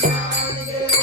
ज्ञानदेव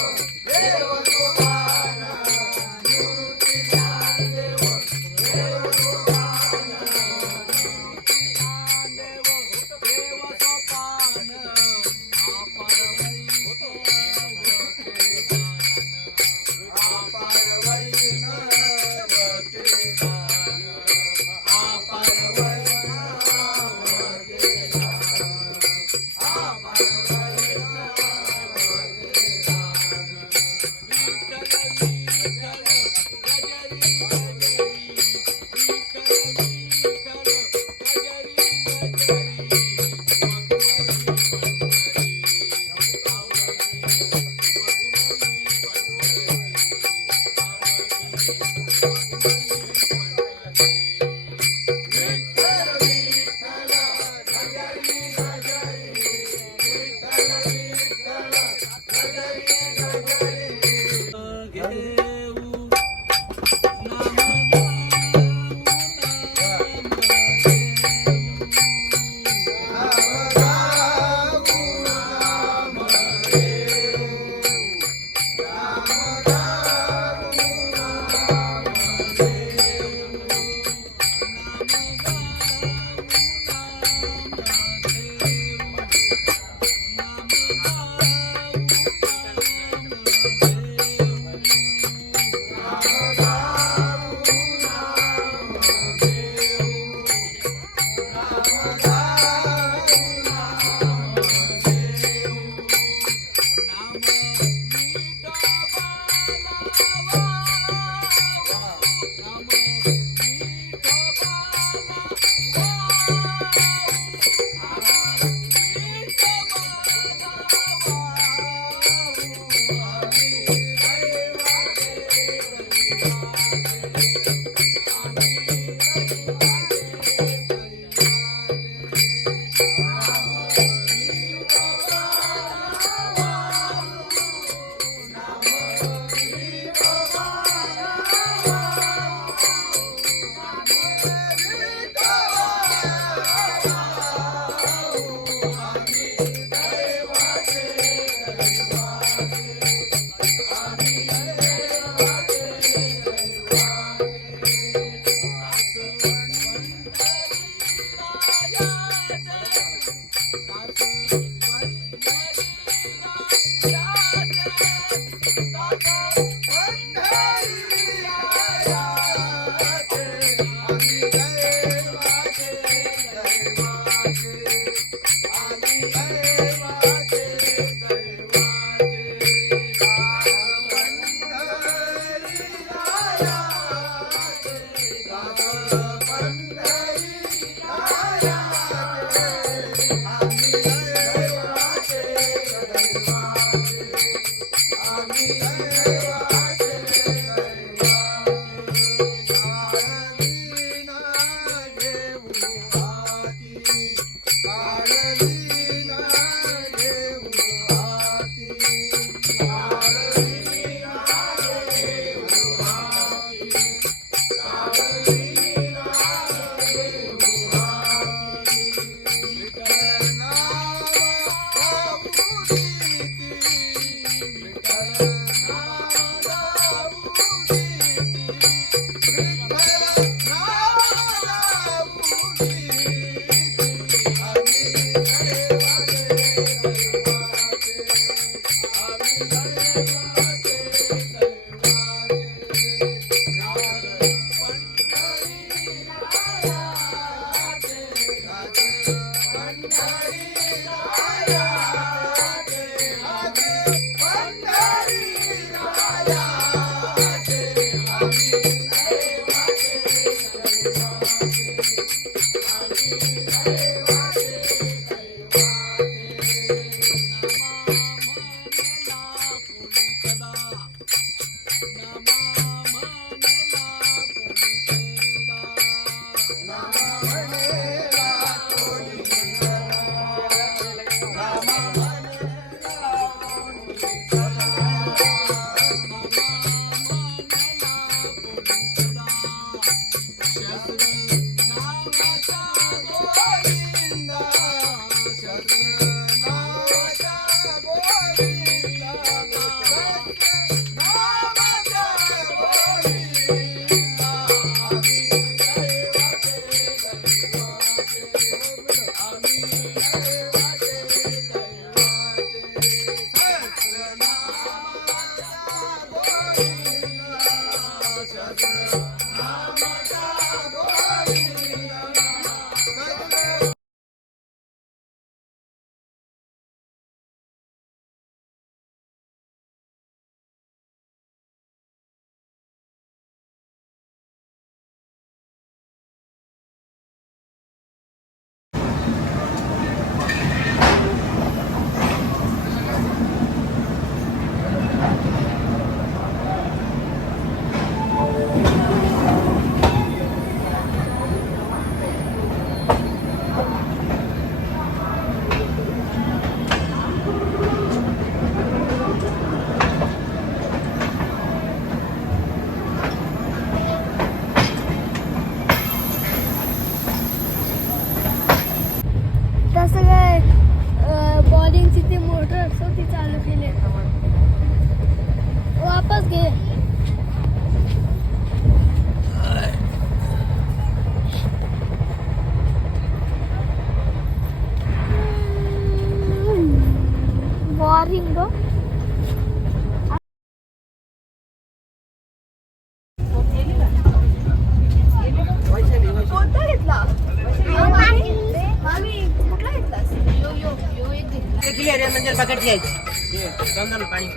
म्हणजे बकेट घ्यायचं चंदन पाणी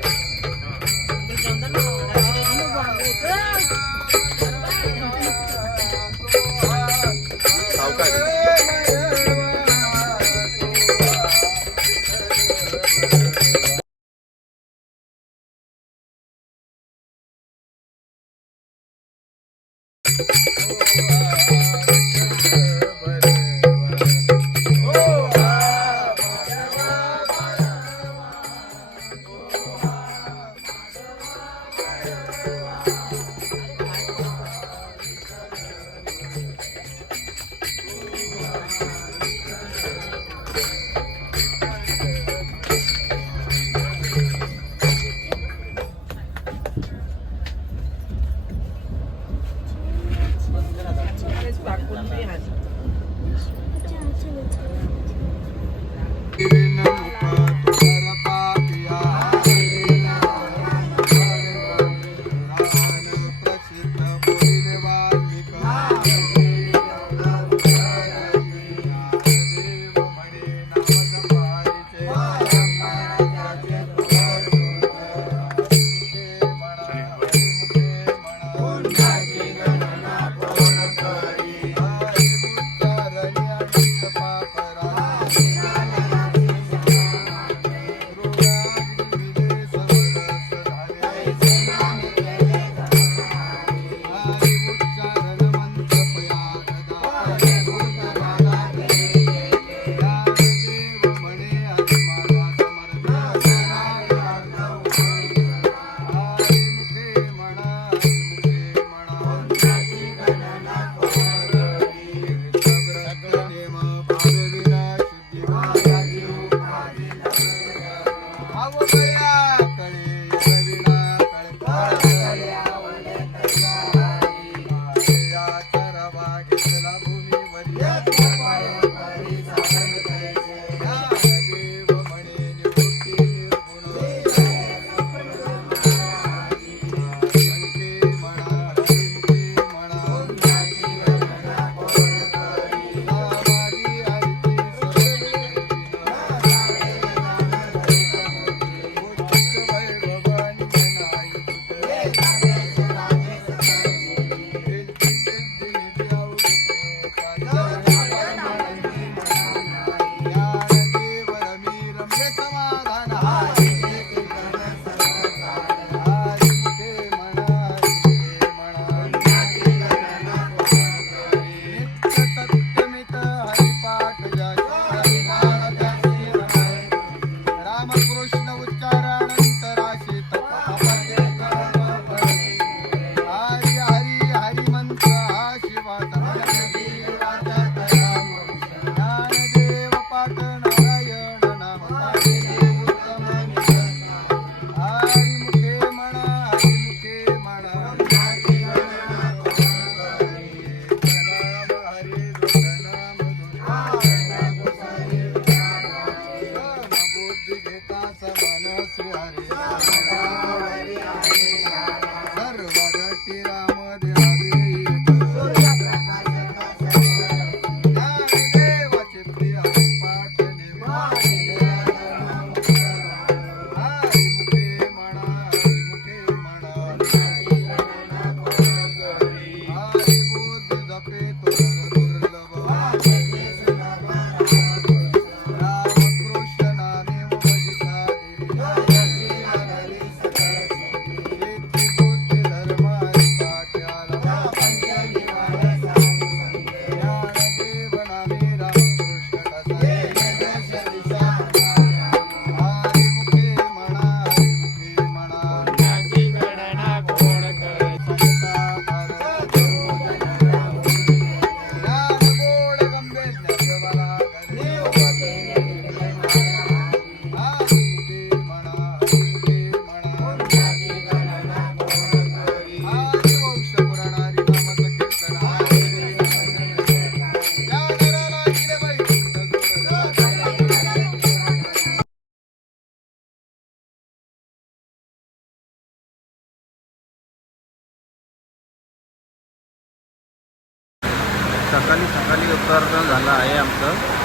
सकाळी सकाळी उतरणं झालं आहे आमचं.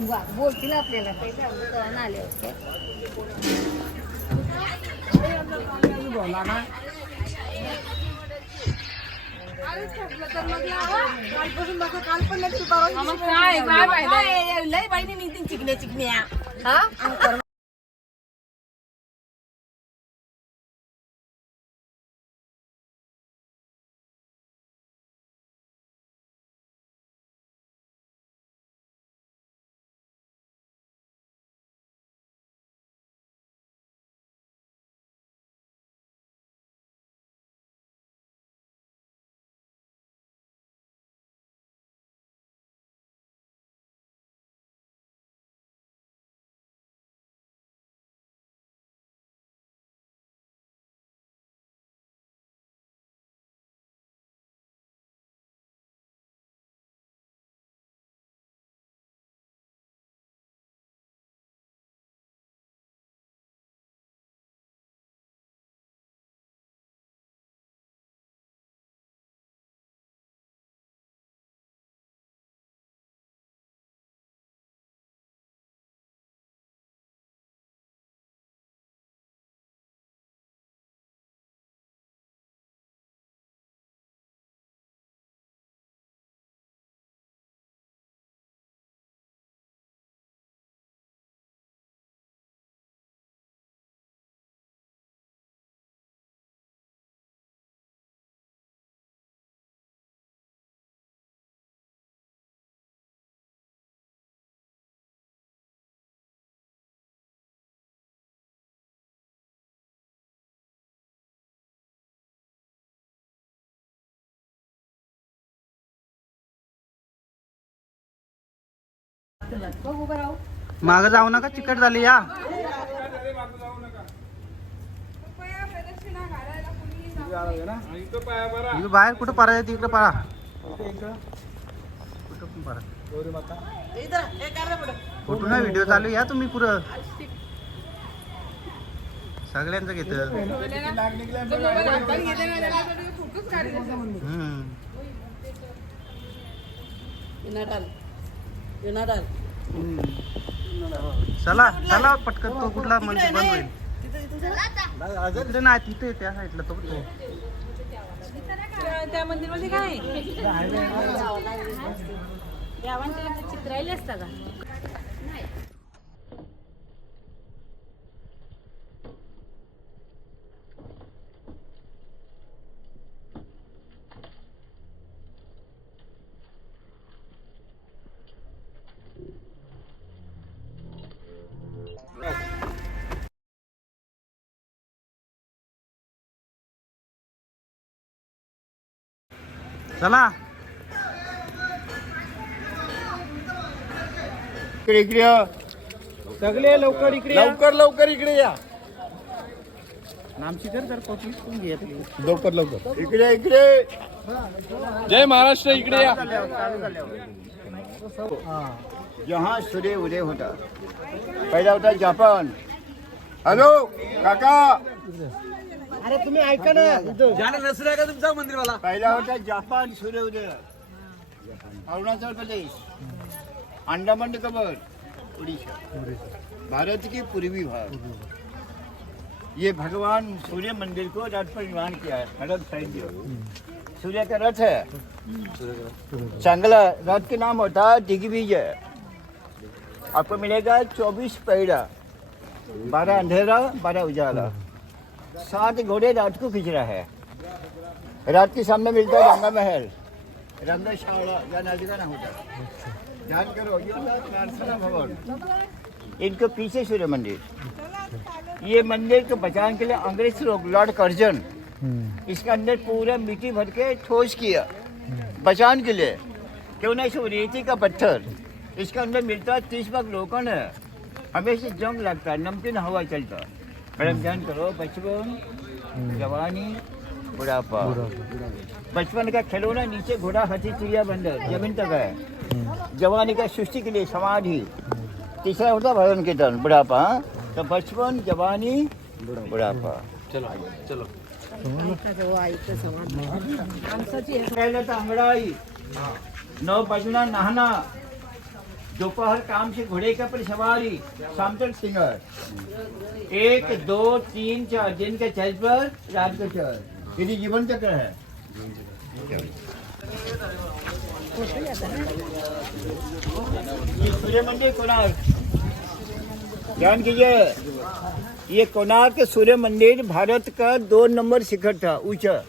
बोलतील आपल्याला पैसे आले होते बोला ना लय बाईने निघतील चिकण्या माग जाऊ नका चिकट झाली या इथं बाहेर कुठं पारा तिकडे पारा कुठं पण पारा फोटो नाही व्हिडिओ चालू या तुम्ही पुरं सगळ्यांचं घेत चला चला पटकन तो कुठला म्हणजे बंद होईल तिथे नाही तिथे त्या साईडला तो त्या मंदिर मध्ये काय देवांच्या चित्र राहिले असता का चला इकडे या सगळे लवकर इकडे या. लवकर इकडे या नामची तर कोचिंग कोण घेत लवकर इकडे जय महाराष्ट्र इकडे या जहाँ सूर्य उदय होता पहिला होता जापान हॅलो काका अरे तुम्ही ऐका ना नसलं का तुमचा मंदिरवाला पहिला होता जापान सूर्य उदय अरुणाचल प्रदेश अंडमान निकोबार उड़ीसा भारत की पूर्वी भाग ये भगवान सूर्य मंदिर को रथ पर निर्माण किया है रथ साइड सूर्य का रथ है चांगला रथ के नाम होता है दिग्विजय आपको मिलेगा 24 पैड़ा 12 अंधेरा 12 उजाला 7 घोड़े रात को खींच रहा है रात के सामने मिलता है रंगा महल रंगशाला या नजगाना होता ध्यान करो ये प्रार्थना भवन इनके पीछे सूर्य मंदिर ये मंदिर को बचाने के लिए अंग्रेज लोग लॉर्ड कर्जन इसके अंदर पूरा मिट्टी भर के ठोस किया बचाने के लिए क्यों ना इसको रेती का पत्थर इसके अंदर मिलता है 30 भाग लोगों ने हमेशा जंग लगता है नमकीन हवा चलता मैडम ध्यान करो बचपन जवानी बुढ़ापा बचपन का खिलौना नीचे घोड़ा हाथी चिड़िया बंदर जमीन तक है जवानी का सृष्टि के लिए समाधि तीसरा होता भवन कीर्तन बुढ़ापा तो बचपन जवानी बुढ़ापा चलो पहले तो अंगड़ाई 9 बजना नहाना दोपहर काम से घोड़े का पर सवारी, शाम तक सिंगर। 1 2 3 4 दिन का चल पर रात का चल, यदि जीवन चक्र है। ये सूर्य मंदिर कोणार्क, ध्यान कीजिए, ये कोणार्क सूर्य मंदिर भारत का 2 नंबर शिखर था ऊंचा।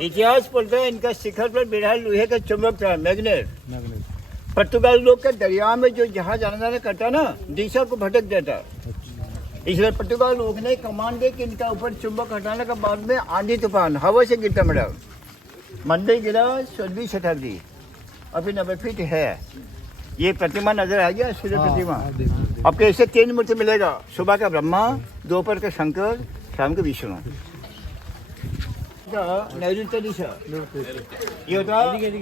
इतिहास पढ़ते हैं, इनका शिखर पर बिरहा लोहे का चुंबक था, मैग्नेट। पुर्तगाल लोग का दरिया में जो जहाज आना जाना करता ना, दिशा को भटक देता। इसलिए पुर्तगाल लोग ने कमांड दे कि इनका ऊपर चुंबक हटाने के बाद में आंधी तूफान हवा से गिरता मिला। मंदिर गिरा 16वीं शताब्दी, अभी 90 फीट है। ये प्रतिमा नजर आ गया, सूर्य प्रतिमा। अब कैसे 3 मूर्ति मिलेगा, सुबह का ब्रह्मा, दोपहर का शंकर, शाम का विष्णु। नैऋत्य दिशा, ये होता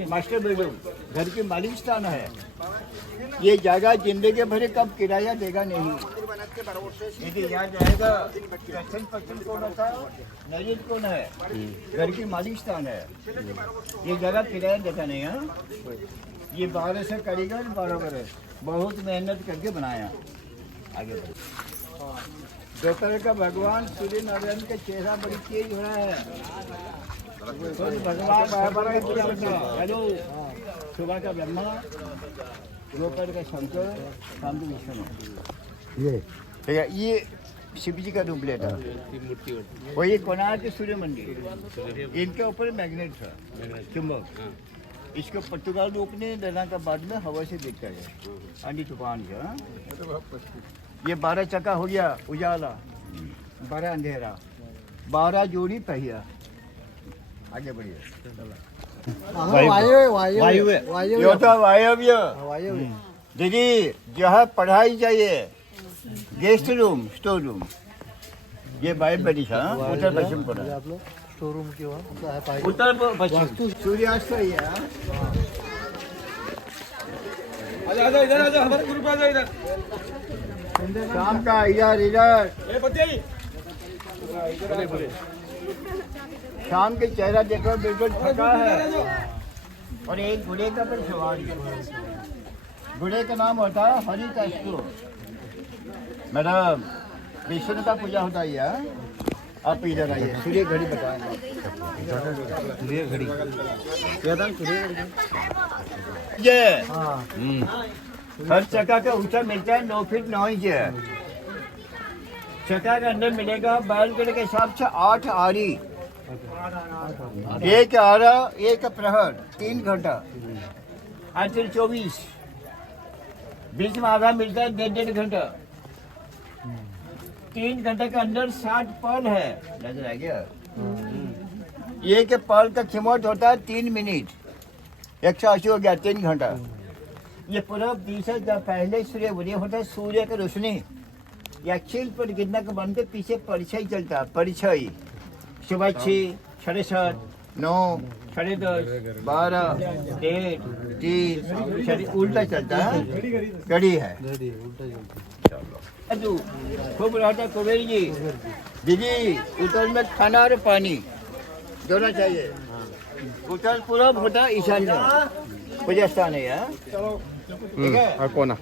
मास्टर बेडरूम, घर के मालिक स्थान है। ये जगह जिंदगी भर कब किराया देगा नहीं। यदि यहाँ जाएगा, दक्षिण पश्चिम कौन होता है, नैऋत्य कौन है, घर की मालिक स्थान है। ये जगह किराया देता नहीं है। ये 12 से कारीगर 12 बरस बहुत मेहनत करके बनाया। आगे बढ़ो। दोपहर का भगवान सूर्य नारायण का चेहरा बड़ी तेज हो रहा है। भगवान हेलो, सुबह का ब्रह्मा, दोपहर का शंकर, शाम को विष्णु। ये शिव जी का रूप लेता। वही कोणार्क के सूर्य मंदिर, इनके ऊपर मैग्नेट था, चुंबक। इसको पुर्तगाल लोग ने डरना का बाद में हवा से देखता है, आंधी तूफान का। ये 12 चक्का हो गया उजाला, 12 अंधेरा, 12 जोड़ी पहिया। आगे बढ़िए। वायु होता वायव्य। दीदी जहाँ पढ़ाई चाहिए, गेस्ट रूम, स्टोर रूम, ये वायव्य दिशा, उत्तर पश्चिम कोना। स्टोर रूम किंवा उत्तर पश्चिम सूर्यास्त है। आजा इधर आजा, हमारे ग्रुप आजा इधर। शाम का इधर शाम के चेहरा देखो बिल्कुल थका है। और एक घोड़े का पर सवारी, घोड़े का नाम होता है हरितास्त्र। मैडम विष्णु का पूजा होता है यहाँ। आप इधर आइए, सूर्य घड़ी बताएंगे। सूर्य घड़ी क्या था, सूर्य घड़ी। ये हर चक्का का ऊंचा मिलता है 9 फीट 9 इंच है। चक्का के अंदर मिलेगा बैलगाड़ी के हिसाब से 8 आरी, 1 आरा 1 प्रहर 3 घंटा, 24। बीच में आधा मिलता है 1.5 घंटा। 3 घंटे के अंदर 60 पल है, नजर आ गया। एक पल का कीमत होता है 3 मिनट, 180 हो गया 3 घंटा। ये पूरब दिशा जब पहले सूर्य उदय होता है, सूर्य की रोशनी या क्षीण पर गिरने के बनते पीछे परिचय चलता है। परिचय सुबह 6, 7:30, 9, 10:30, 12, 1:30, 3 उल्टा चलता है, घड़ी है। खूब रहता कुबेर जी। दीदी उत्तर में खाना और पानी दोनों चाहिए। उत्तर पूरब होता ईशान्य पूजा स्थान है। ठीक है। कोना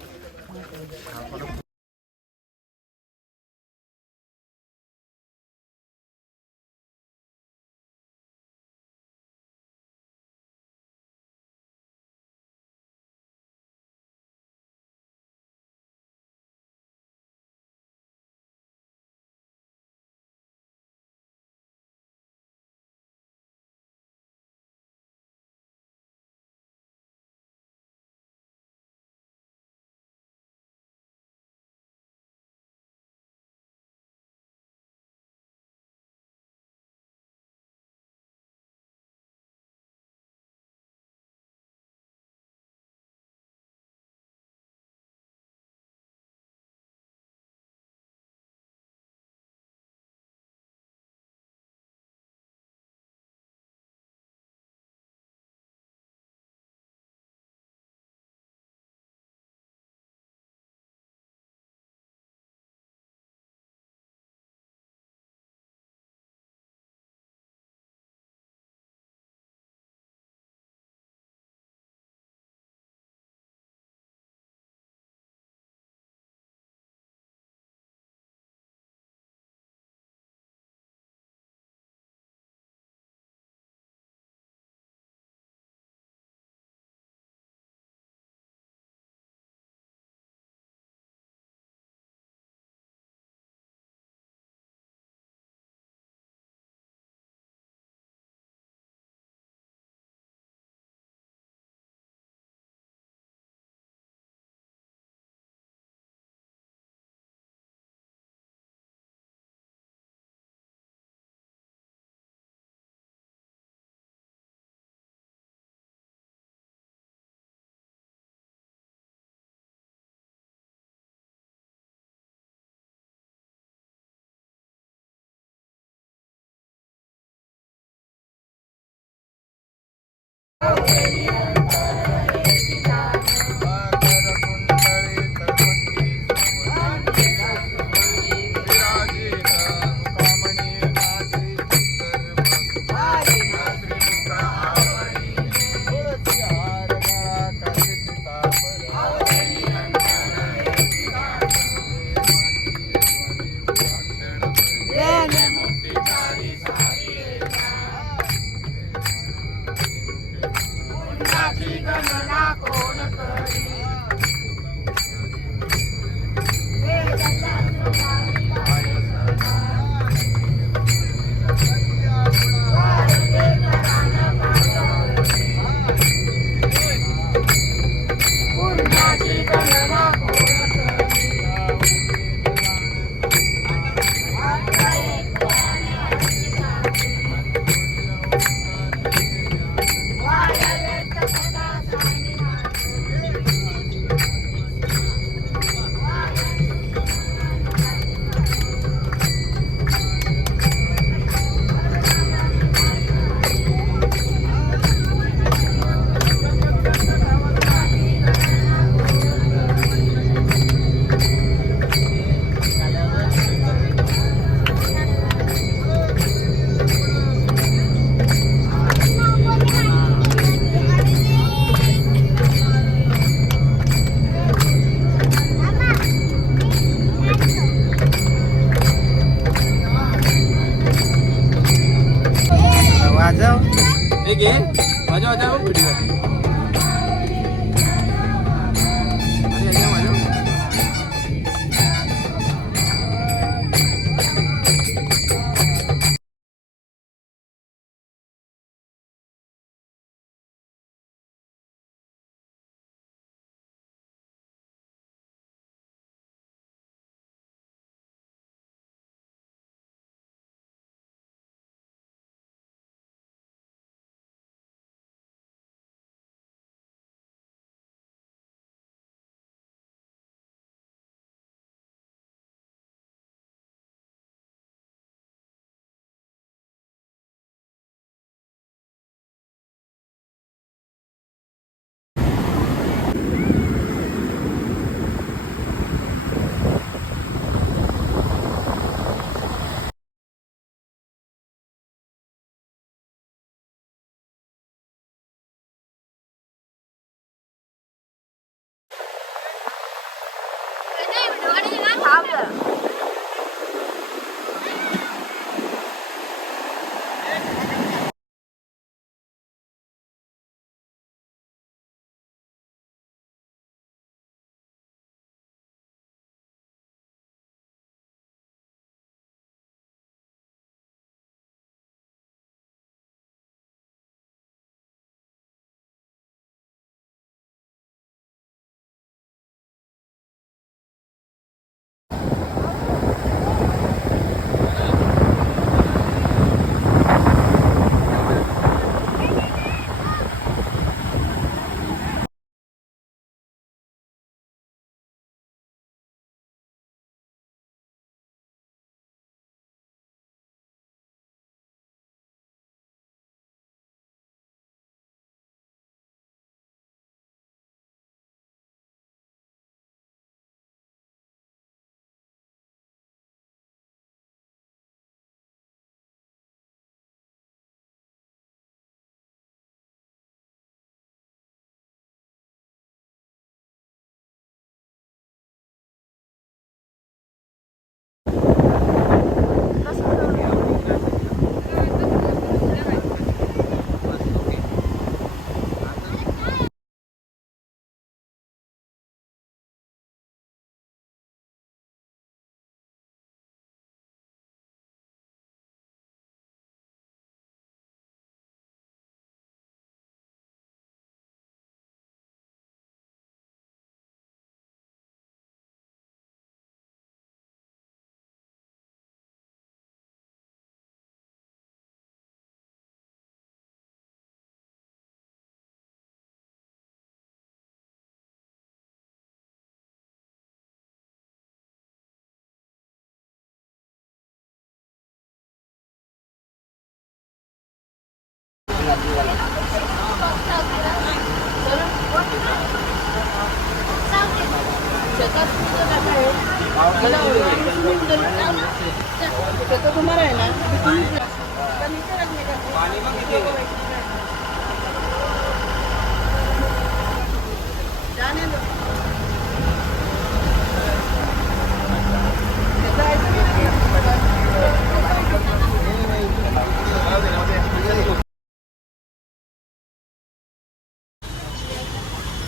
वाजव. हे घे वाजव वाजव व्हिडिओ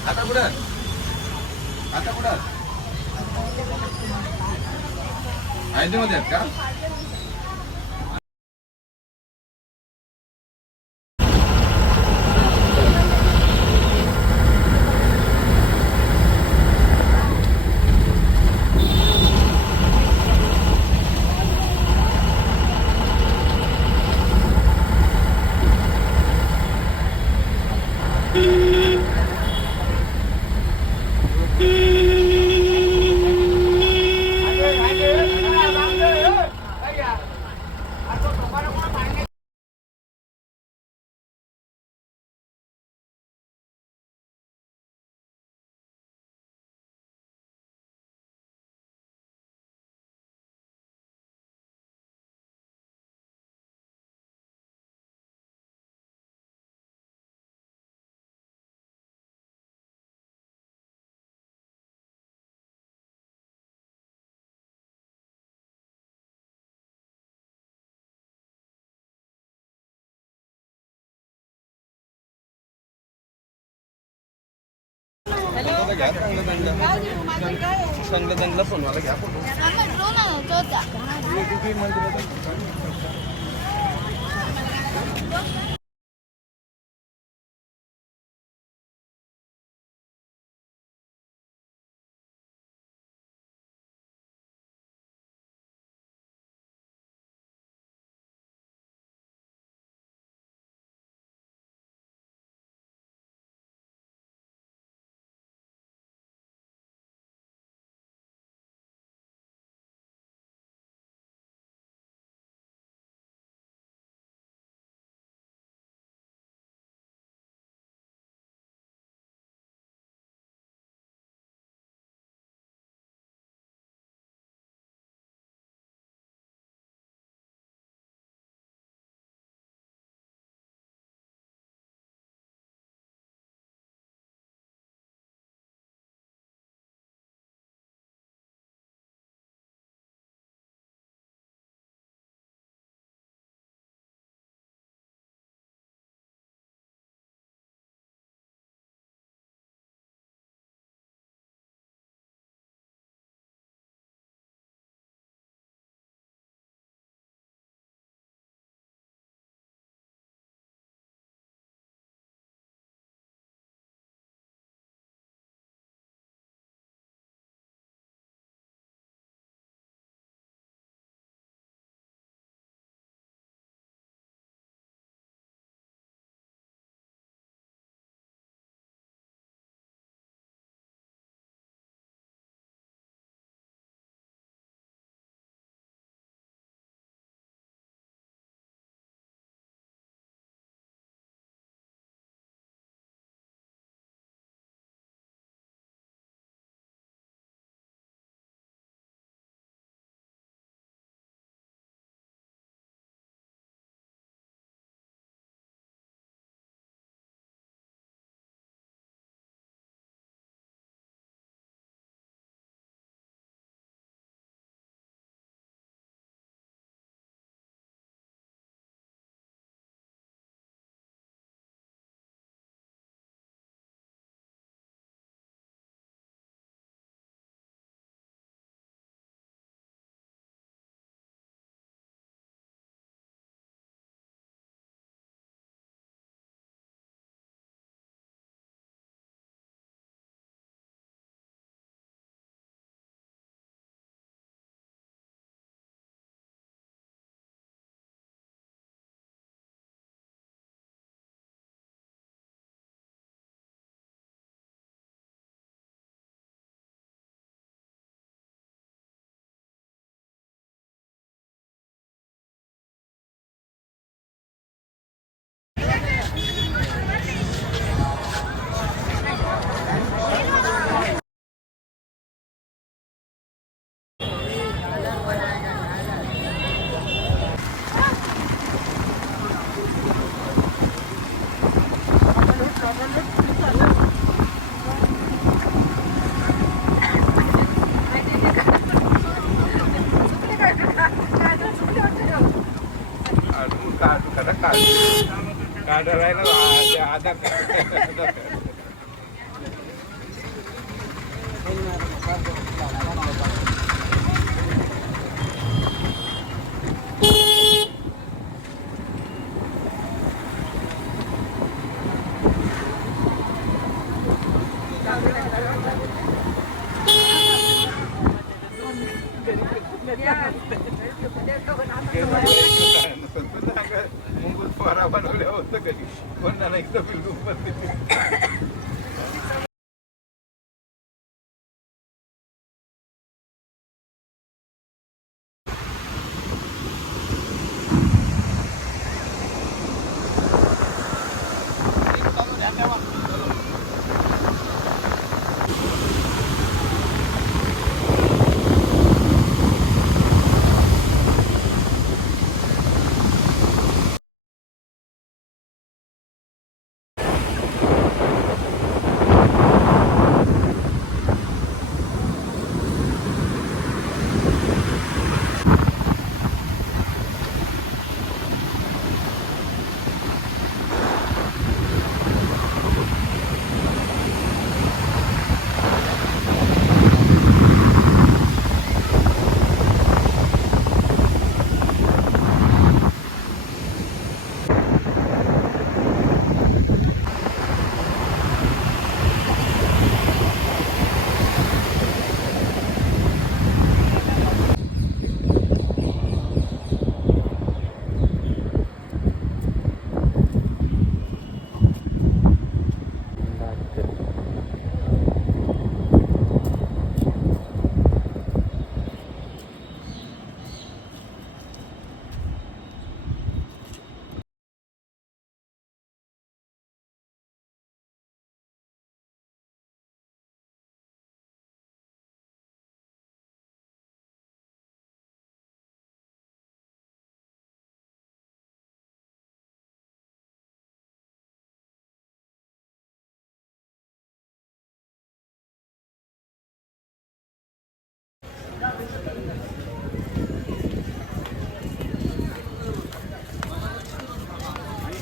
आता कुठं आता कुठं मध्ये आहेत का घ्या चांगलं चांगलं फोनवाला घ्या फोटो आधार आहे ना आधार कार्ड. मुंबईत फवारा बनवल्या होतं कधी कोणाला एकदा बिलकुल पद्धती.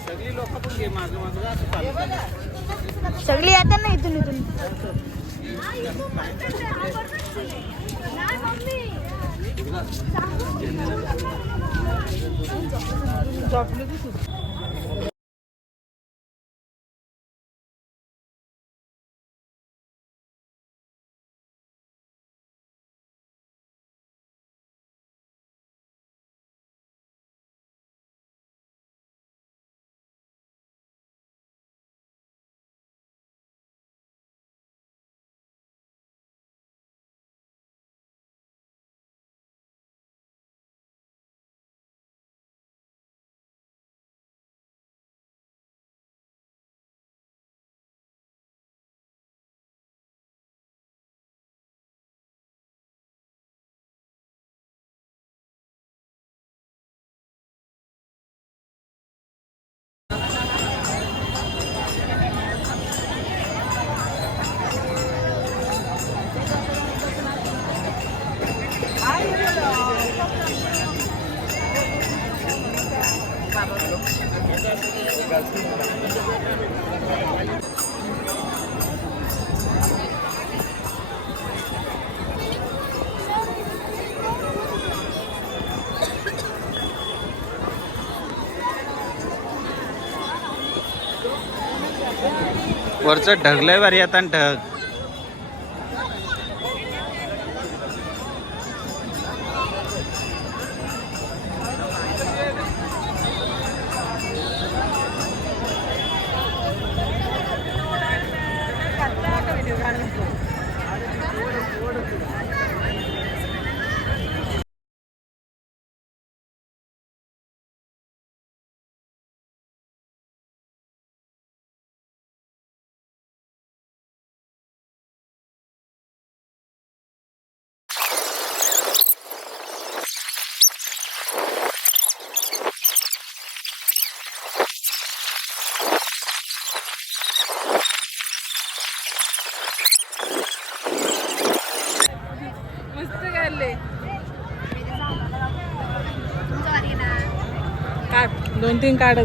सगळी लोक पण घे माझं माझं असं चालू. सगळी येतात ना इथून इथून. वरचं ढगलंय भारी आता ढग. काढ 2-3 काढ.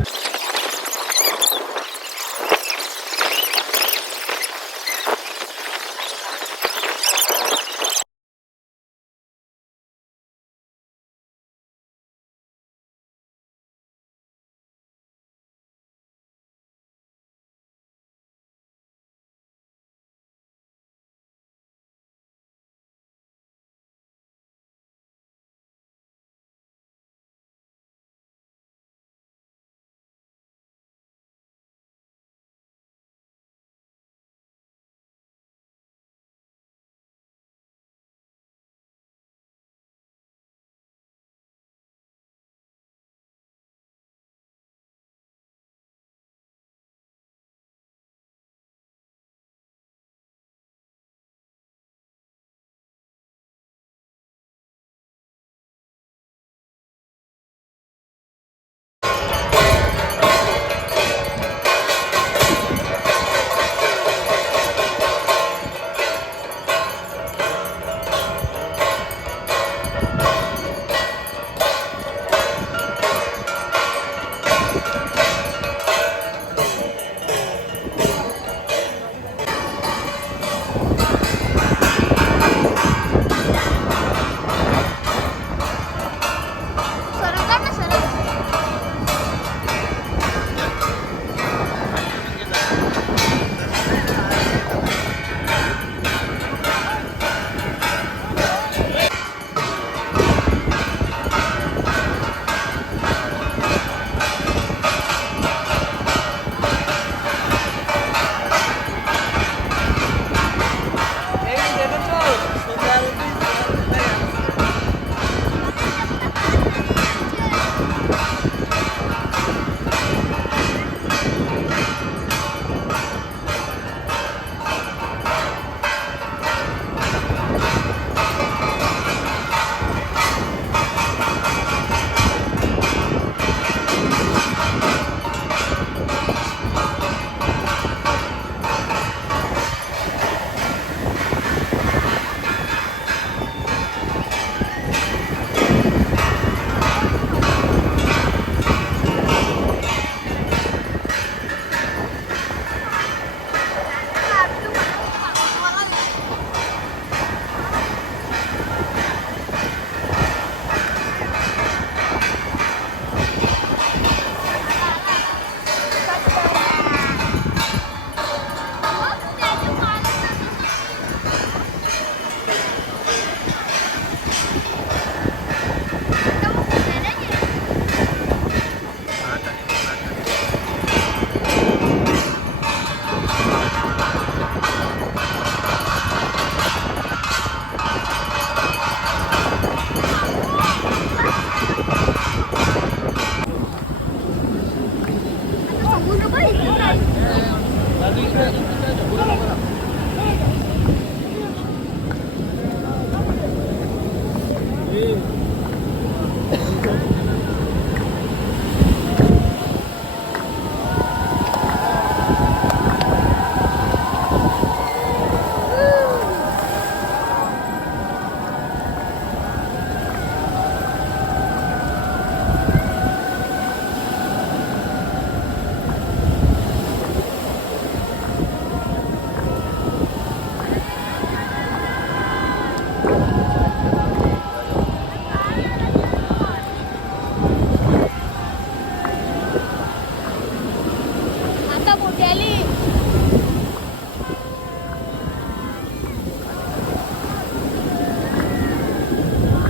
आता मोठी आली.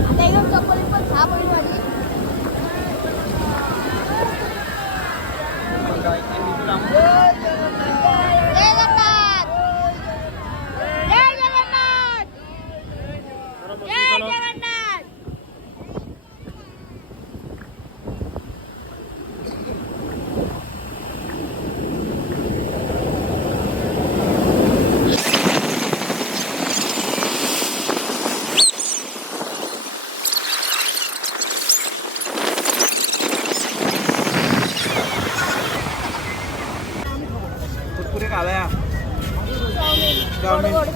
आता एकदम चप्पल पण 6 पॉईंट वाढली. जय जगन्नाथ. जय जगन्नाथ. जय जगन्नाथ. कुरकुरे खाव्या गोड गोड.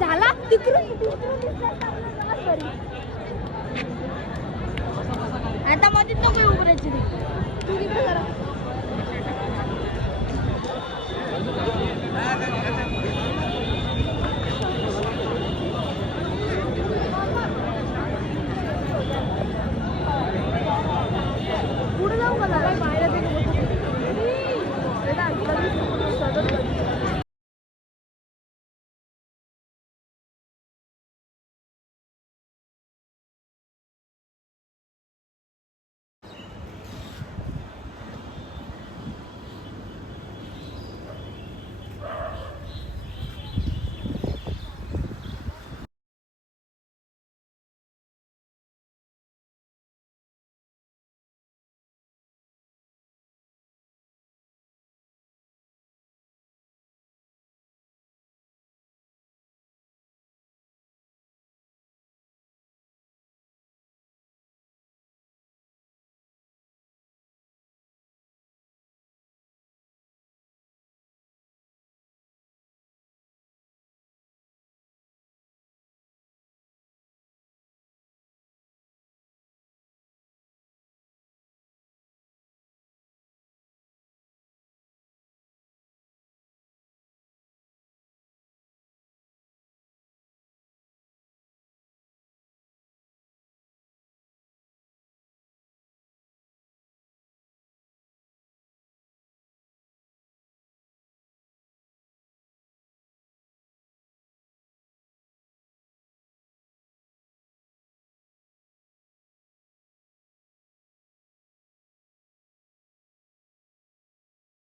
झाला तिकडून आता मध्ये नको येऊ करायची तू तिकडे करा. पुढे जाऊ का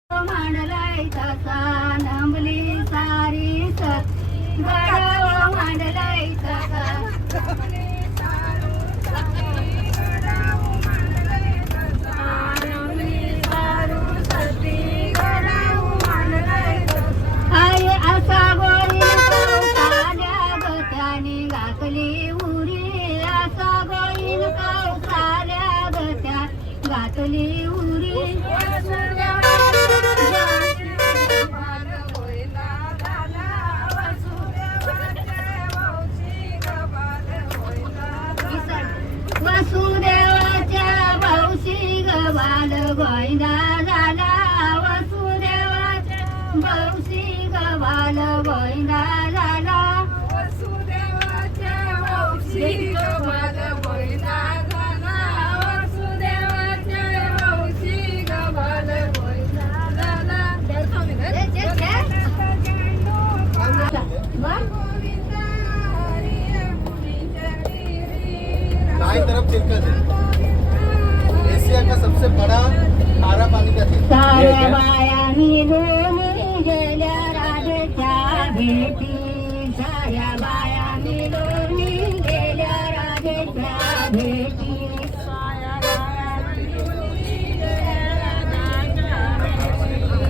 मांडलाय तसा नंबली सारी सत गडावा मांडलाय तसा आय असा गोरी साड्या गत्याने घातली उरी असा गोरी साड्या गत्या घातली उरी वसुदेवाच्या भाऊशी गबाल गोविंदा झाला वसुदेवाच्या भाऊशी गबाल गोविंदा झाला वसुदेवाच्या भाऊशी गबाल गोविंदा झाला वसुदेवाच्या भाऊशी गबाल गोविंदा झाला गोविंदा हरी दाईं तरफ तिलकत है। एशिया का सबसे बड़ा खारा पानी का तिल। साऱ्या बाया मिळून गेल्या राधेच्या भेटी, साऱ्या बाया मिळून गेल्या राधेच्या भेटी, साऱ्या बाया मिळून गेल्या राधेच्या भेटी, साऱ्या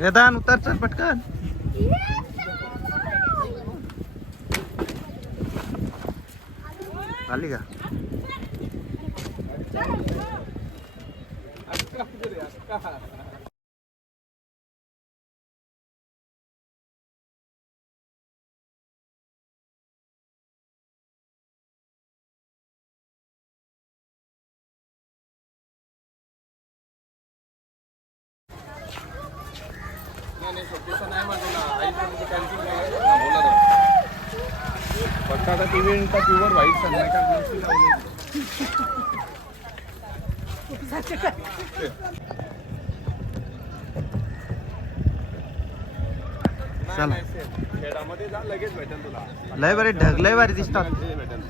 वेदान उतर चल पटकन. आली का? फक्त आता इव्हेंटचा प्युअर व्हाईट सांगणार का चला खेळामध्ये जा लगेच भेटेल तुला. लय बरे ढग लय भारी दिसतात. भेटेल.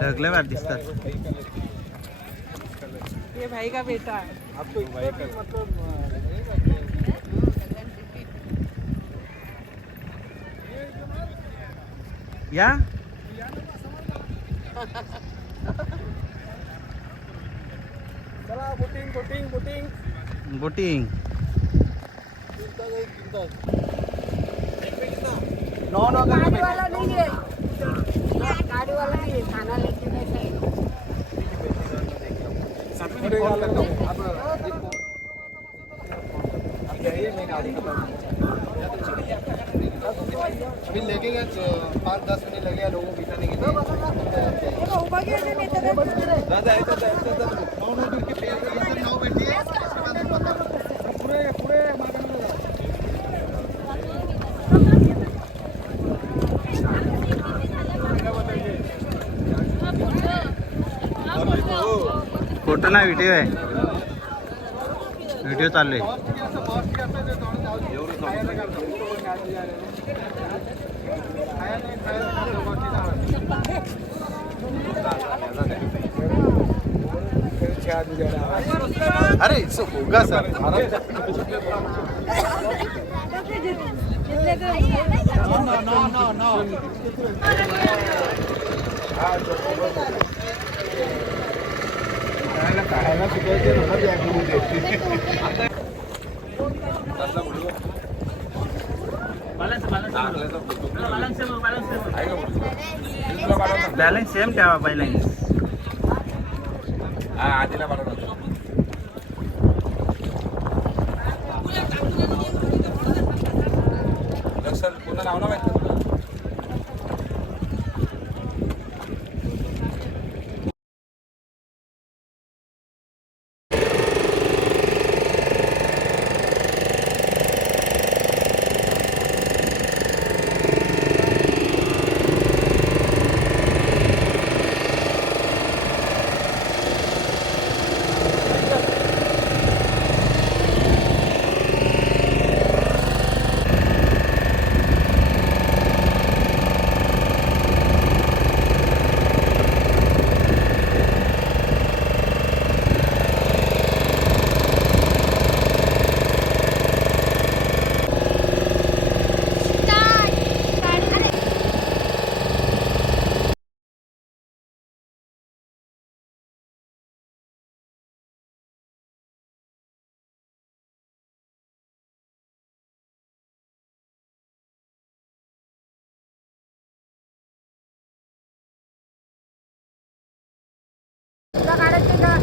ढग लय भारी दिसतात. ये भाई का बेटा है. आपको भाई का मतलब या चला boating boating boating. Boating non वगैरे गाड़ी वाला नहीं है, गाड़ी वाला नहीं है, खाना लेके नहीं जाएगा. अरे यार लगता हूँ अब मैं गाड़ी अभी लगेगा 5-10 मिनट लगेगा लोगों को बिठाने के लिए. दादा ऐसा नाव बैठी है. पुढे पुढे मागे फोटो नाही व्हिडिओ आहे. व्हिडिओ चालू आहे. अरे इट्स होगा सर. बॅलन्स सेम ठेवा पहिला. आधीला मला पुन्हा नाव ना माहिती. तुला काढायचे का?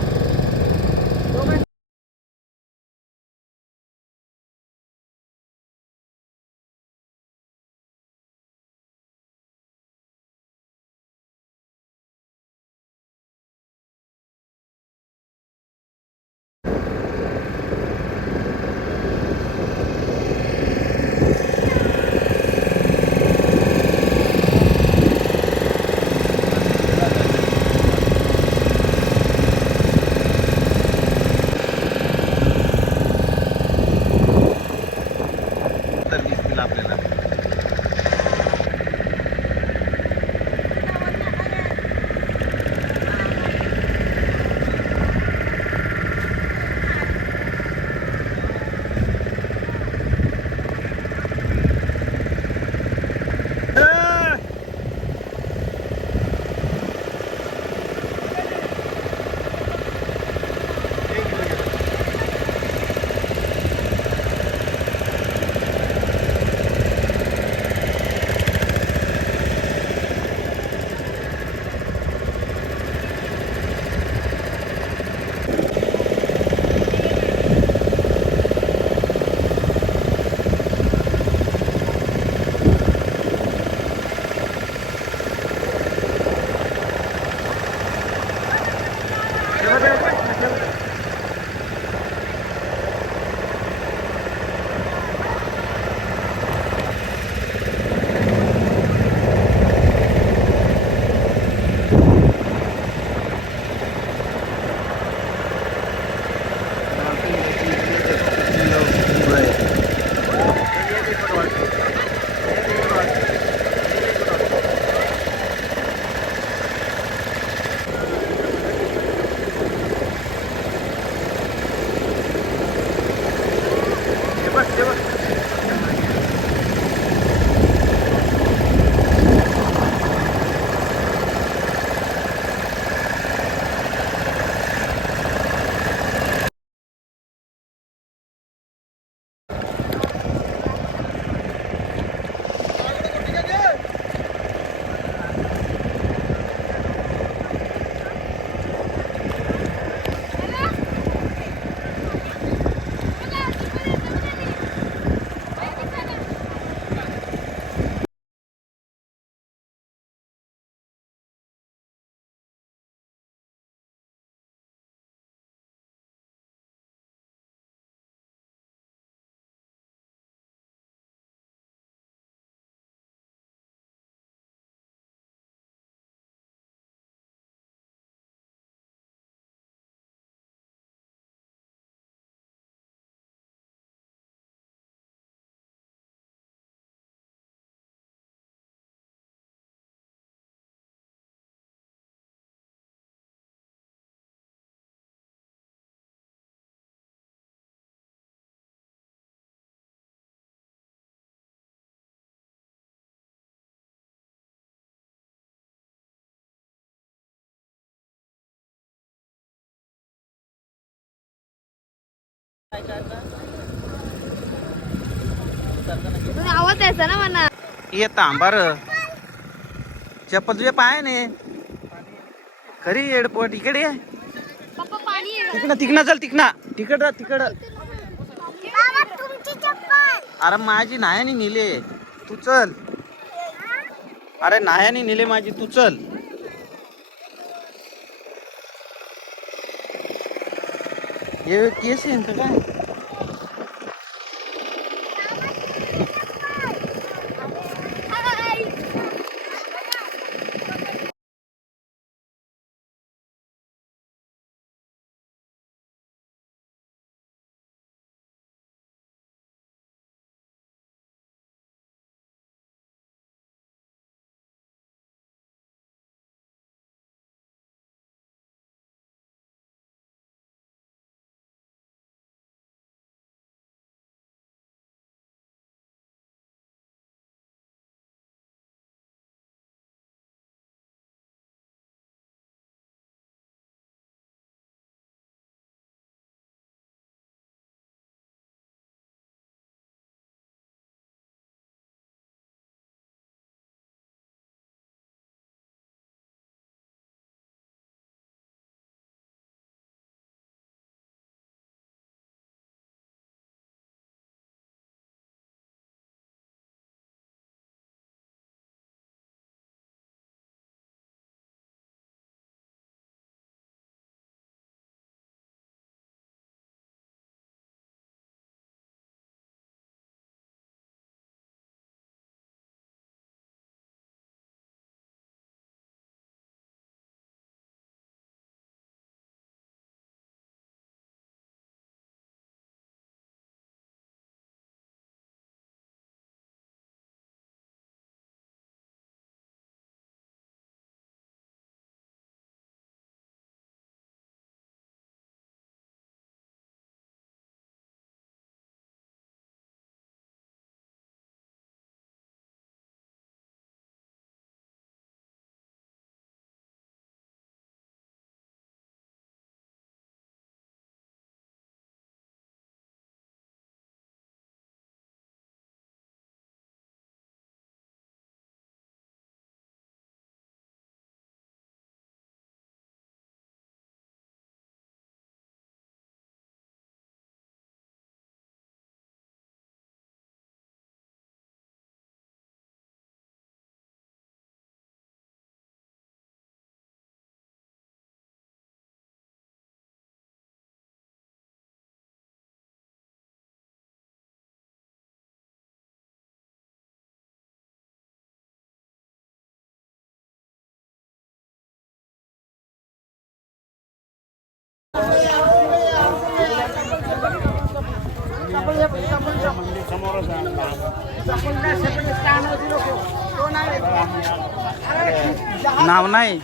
तर दिसतील आपल्याला. तुझा आवाज यायचा ना म्हणा. ये तांबार चप्पल तुझ्या पाय ने खरी एडपोट इकडे ये. पप्पा पाणी आहे. तिकडं तिकडं चल तिकडं तिकडं. तुमची चप्पल. अरे माझी नायानी नेले तू चल. अरे नायानी नेले माझी तू चल. हे केस आहे का काय? नाव नाही.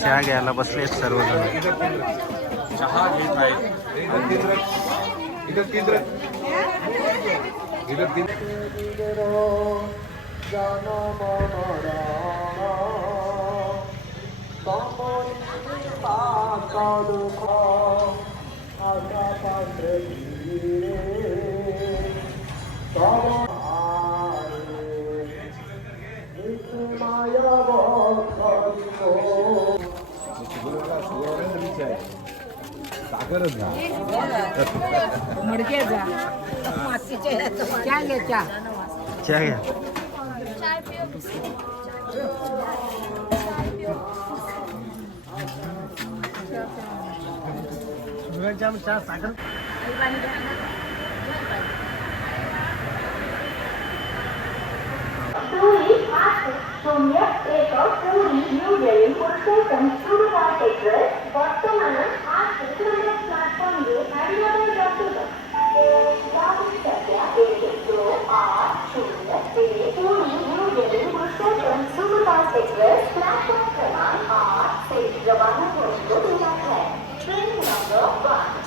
चहा घ्यायला बसले सर्वजण. चहा घेत आहे. साखरच घ्या. मडके जा चहा घे चहा. चहा घ्या. चहा साखर Express platform क्रमांक 8 से रवाना होने को मिला है. ट्रेन नंबर 1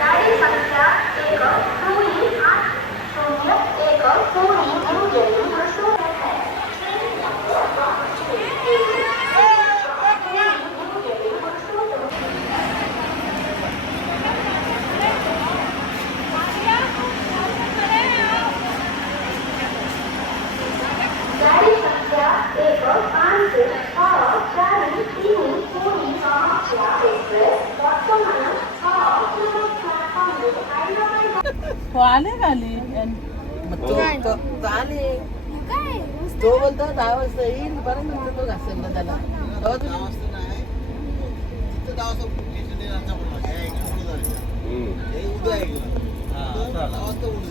गाडी संख्या 1 पूरी 801 पूरी न्यू दिल्ली मसूर है। ट्रेन नंबर 1 5 6 4 3 पूरी समाप्या एक्सप्रेस वर्तमान 6 प्लॅटफॉर्म आले खाली आले तो बोलतो 10 वाजता येईल बरं म्हणतो तो घासेल ना त्याला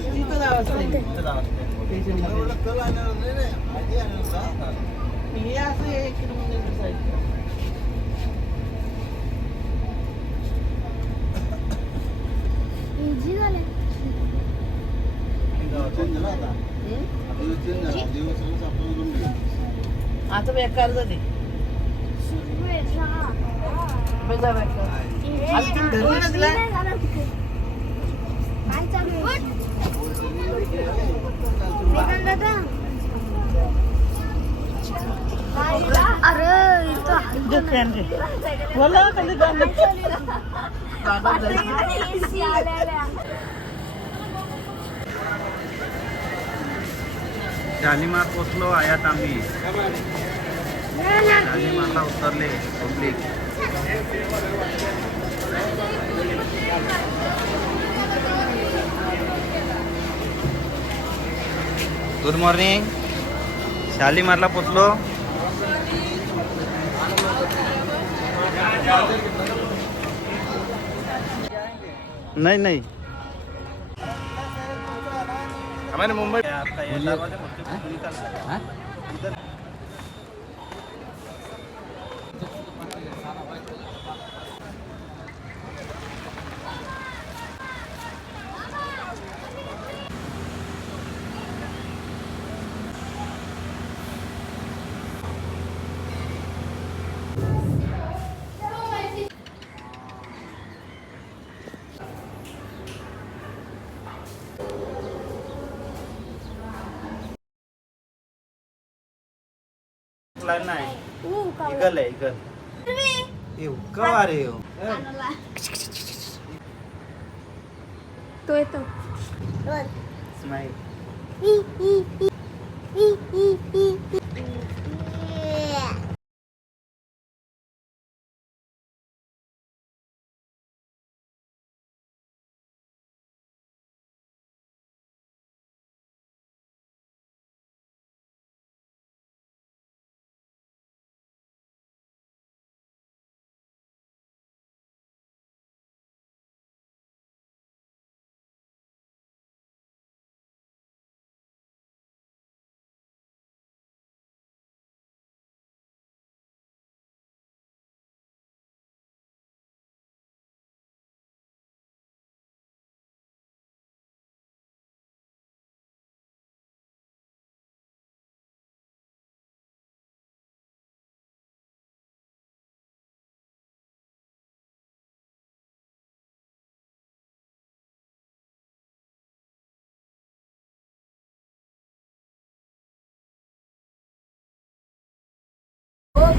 तिथं 10 वाजता येईल हे असं 1 किलोमीटर साईड इझी झालं आता बेकार झाले बेजार बेकार आता तुम्ही धरून नसला काय चालू आहे? वेदांत दादा अरे इथं बोला कधी शालीमार पोचलो आयात आम्ही शालीमारला उतरले पब्लिक गुड मॉर्निंग शालीमारला पोचलो नाही नाही हमारे मुंबई नाही इगल आहे इगल का रे तो येतो स्माईल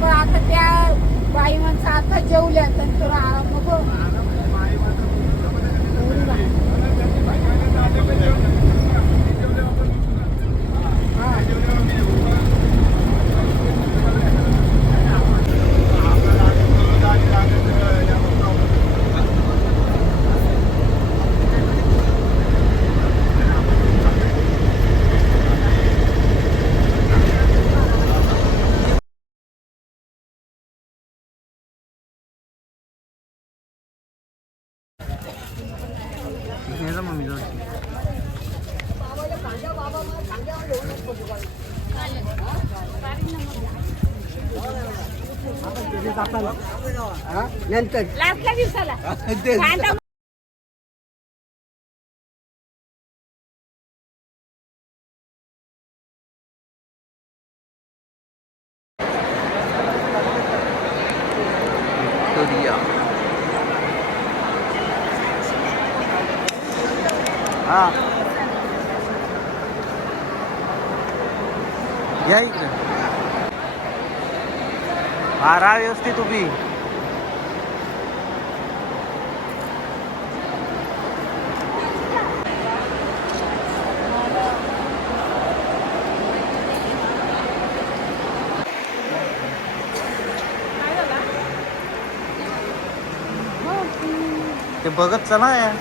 आता त्या बाई माणसं आता जेवल्या तर आराम नको मम्मी नंतर लास्टच्या दिवसाला हा या इकडे. हा राहा व्यवस्थित उभी. ते बघत चला या.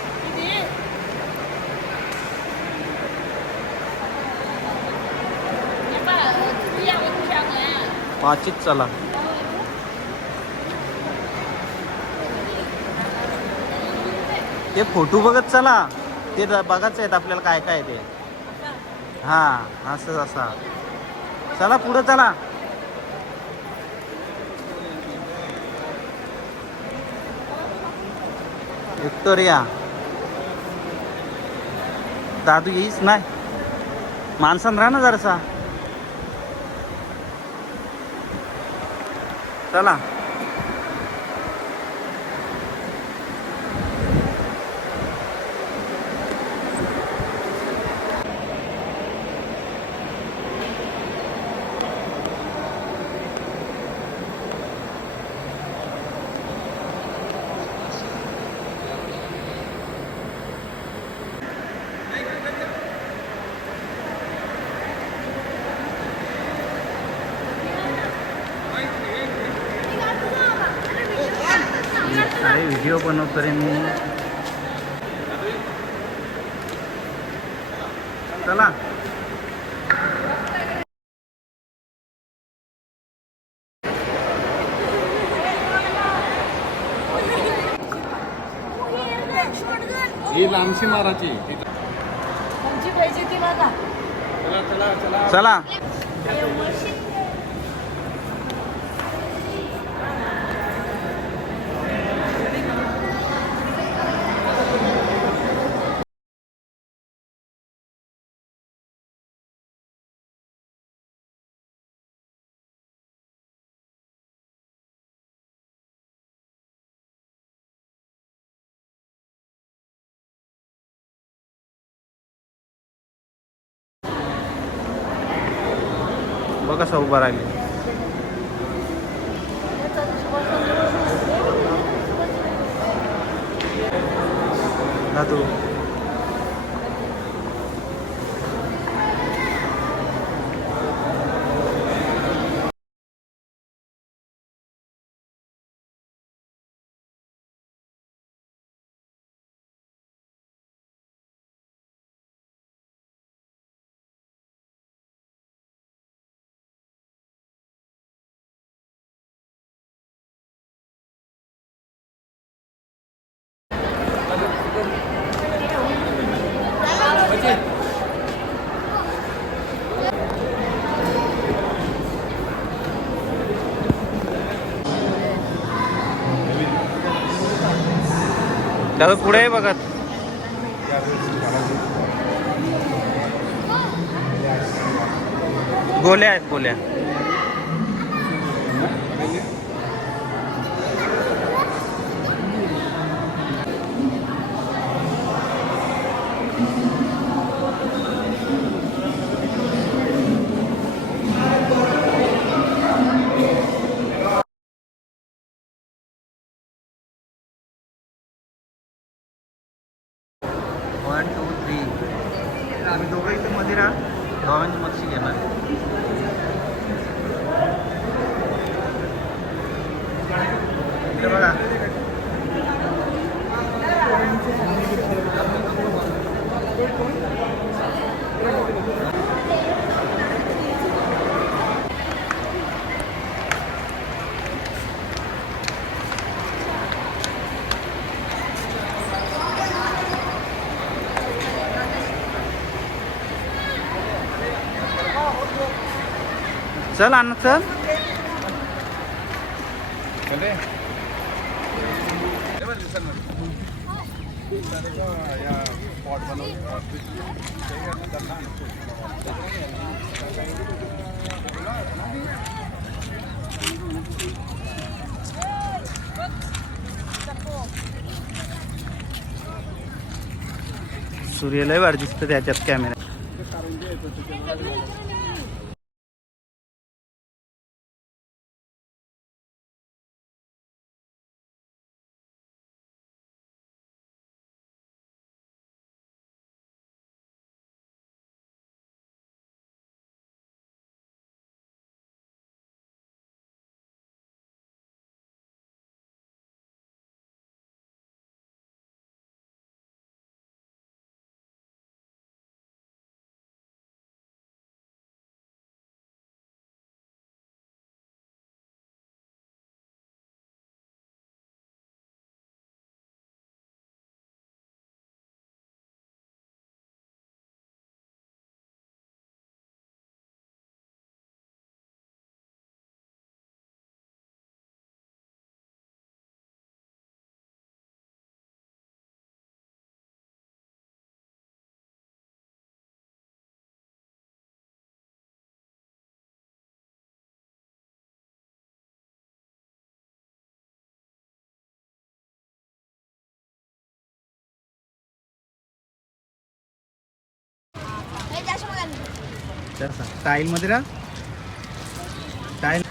वाचित चला. ते फोटो बघत चला. ते बघायचं आहेत आपल्याला काय काय ते. हा असं असा चला पुढे चला. व्हिक्टोरिया. दादू येईच नाही. माणसानं राहा ना जरासा. चला अरे व्हिडिओ बनवतो रे मी. चला ही लांबशी माराची. आमची पाहिजे ती बघा. चला. बघ कसं उभा राहिले. दादू दादा पुढे आहे बघत. गोल्या आहेत गोल्या. आम्ही दोघं इथं मध्ये राहा. दोघांची मच्छी घेणार. इकडे बघा. चल अण्णा चल. सूर्य लय भारी दिसतं त्याच्यात कॅमेरा. स्टाईल मध्ये ना स्टाईल.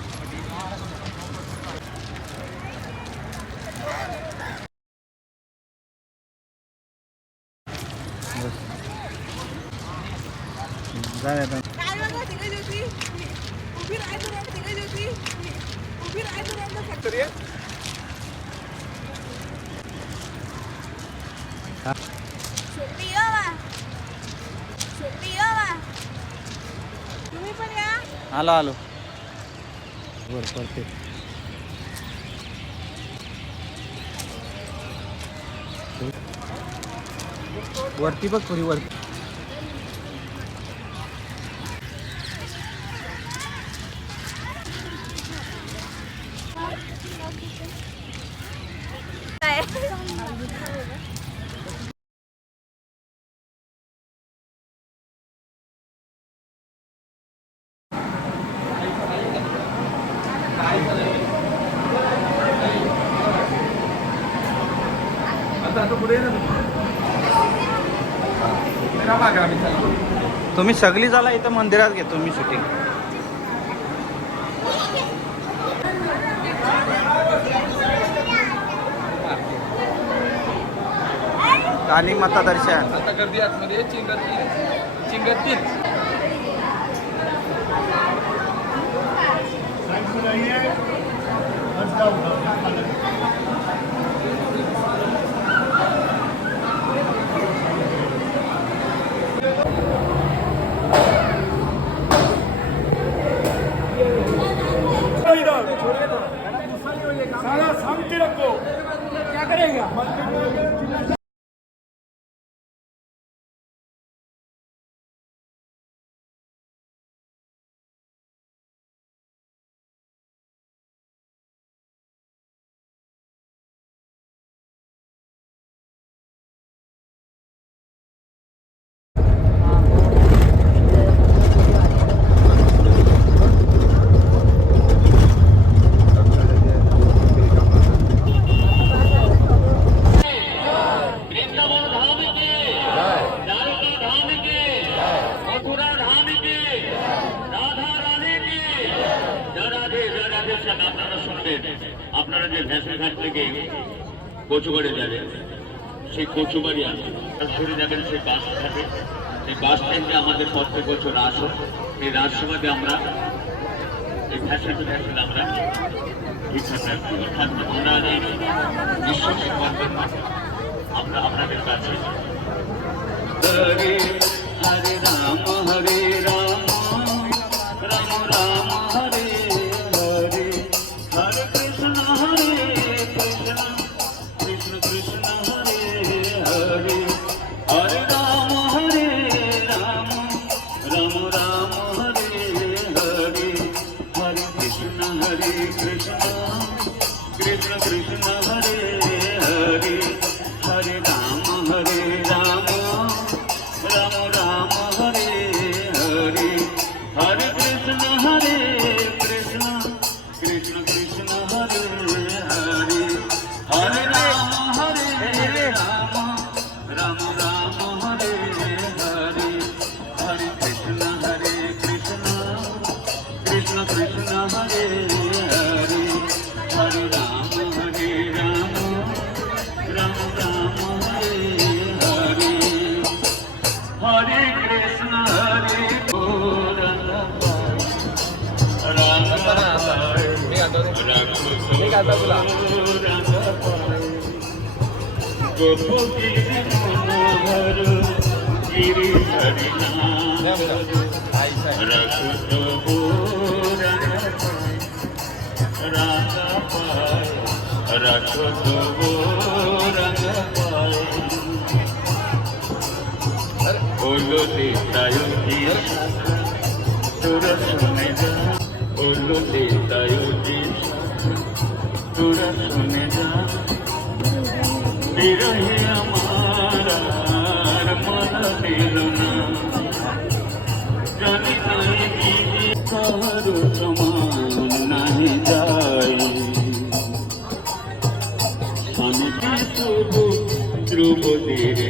तुम्ही पण या. आलो आलो बर परफेक्ट. वरती बघ पुरी वरती. तुम्ही सगळी झाला इथं मंदिरात घेतो मी शूटिंग. काली माता दर्शन. आता गर्दी आतमध्ये चिंगरतील. साला साम के रखो, क्या करेगा? আপনারা যে ভ্যাসেল ঘাট থেকে কচুবাড়ি যাবেন, সেই কচুবাড়ি সরে যাবেন সেই বাস থাকে, সেই বাস স্ট্যান্ডে আমাদের প্রত্যেক বছর রাস হয়। এই রাজসভাতে আমরা এই ভ্যাসেল আমরা ঠিকঠাক রাখি। অর্থাৎ আমরা এই বিশ্বাস করবেন আমরা আপনাদের কাছে হরে হরে রাম হরে রাম রাম রাম হরে হরে হরে কৃষ্ণ হরে কৃষ্ণ কৃষ্ণ কৃষ্ণ হরে হরে হরে রাম রাম রাম হরে হরে হরে কৃষ্ণ কৃষ্ণ কৃষ্ণ কৃষ্ণ হরে হরে হরে রাম রাম রাম রাম হরে হরে হরে কৃষ্ণ কৃষ্ণ কৃষ্ণ কৃষ্ণ হরে হরে হরে রাম রাম রাম হরে बोलो देता युगी तुरा सुने जा बोलो देता युगी तुरा सुने जा बिरही हमारा मन मिलना जानी नहीं की सारू समान नहीं जाए स्वामी की सुबु ध्रुवदीरे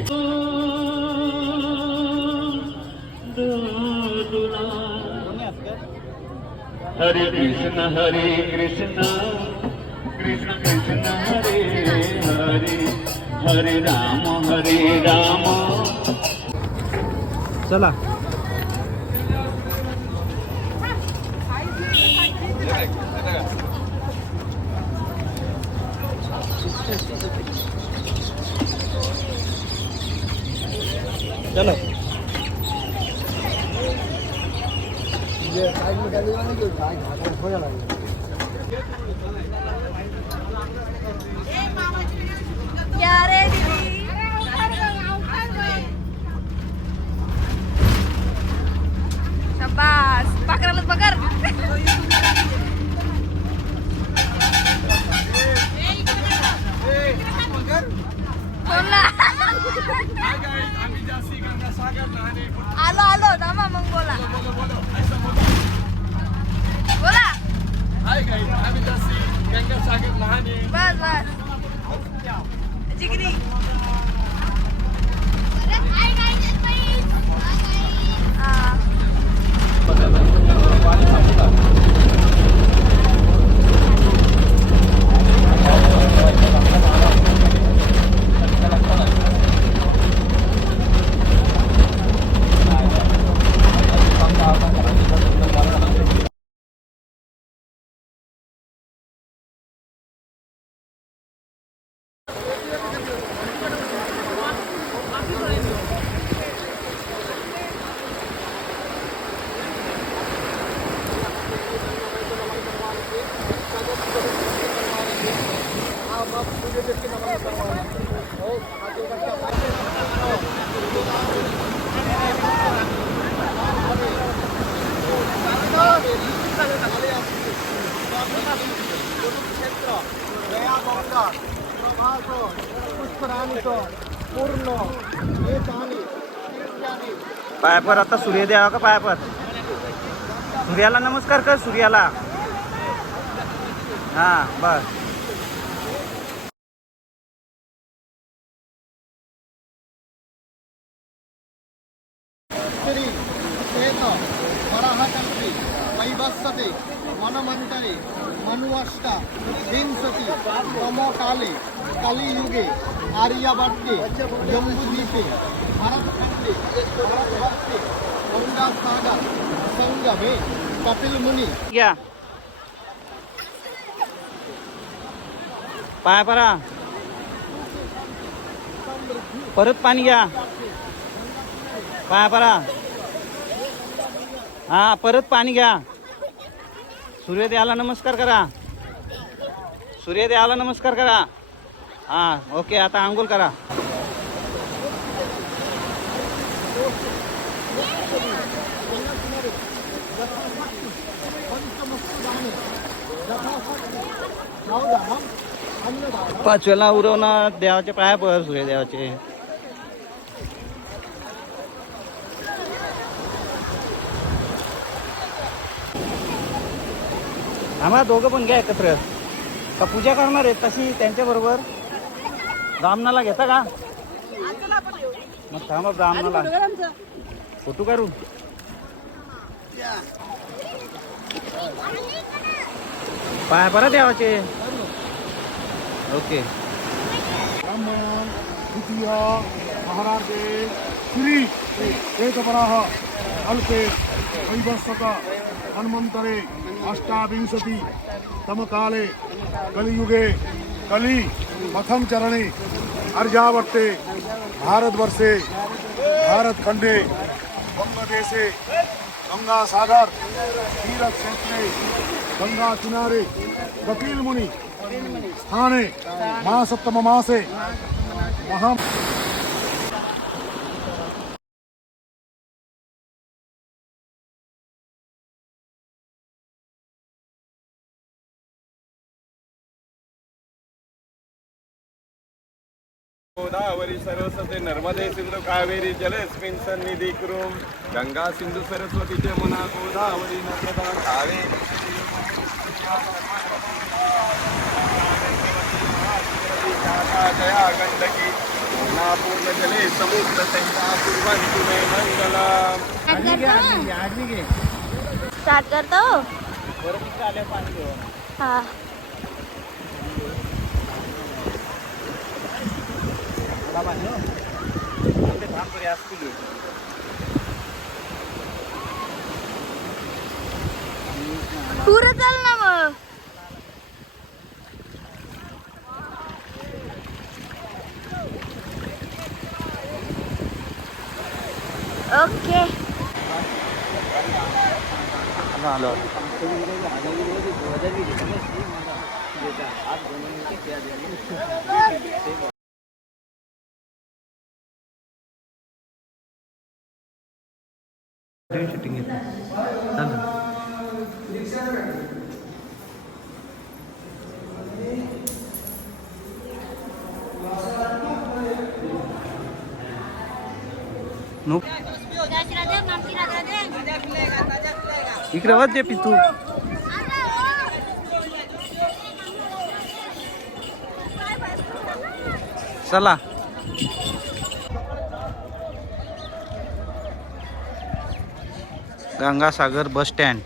हरे कृष्ण कृष्ण कृष्ण हरे हरे हरे राम चला चलो क्या रे दीदी शाबास पकडायलाच पकड बोला आलो थांबा मग बोला बोला बस बस जिगरी पायापर आता सूर्य द्यावा का पायापर सूर्याला नमस्कार कर सूर्याला हा बस वराहकल्पे वैवस्वते वनमन्तरे मनुअष्टा विंशति तमोकाले कलियुगे आर्यवर्ते जम्बूद्वीपे भरतखण्डे भारतवर्षे गंगासागर संगमे कपिल मुनि घ्या पाय परा परत पाणी घ्या पाय परा हा परत पाणी घ्या सूर्यदेवाला नमस्कार करा सूर्यदेवाला नमस्कार करा हा ओके आता आंघोळ करा पाचव्याला उरवणार देवाचे पाया पड सूर्यदेवाचे आम्हाला दोघं पण घ्या एकत्र का पूजा करणार आहेत तशी त्यांच्या बरोबर ब्राह्मणाला घेता का मग थांबा ब्राह्मणाला फोटो काढू पाय परत देवाचे ओके ब्राह्मण द्वितीय महाराजे श्री एकपराः अल्पे वैवस्वत हनुमन्तरे अष्टाविंशति तमकाले कलियुगे कली प्रथम चरणे अर्जावर्ते भारतवर्षे भारतखंडे वंगदेशे गंगा सागर तीर्थ क्षेत्रे गंगा किनारे कपिल मुनि स्थाने महासप्तम मासे महा गोदावरी सरस्वती नर्मदे सिंधु कावेरी जलेस्मिन् सन्निधि कुरुम गंगा सिंधु सरस्वती जमुना गोदावरी नर्मदा कावेरी जया गंडकी पूर्ण जले समुद्र सहिता कुर्वन्तु मे मंगलम. स्टार्ट करतो हा. पुरं चाल ना मग. ओके. आलो शूटिंग इकडे वाच जे तू चला गंगासागर बस स्टँड.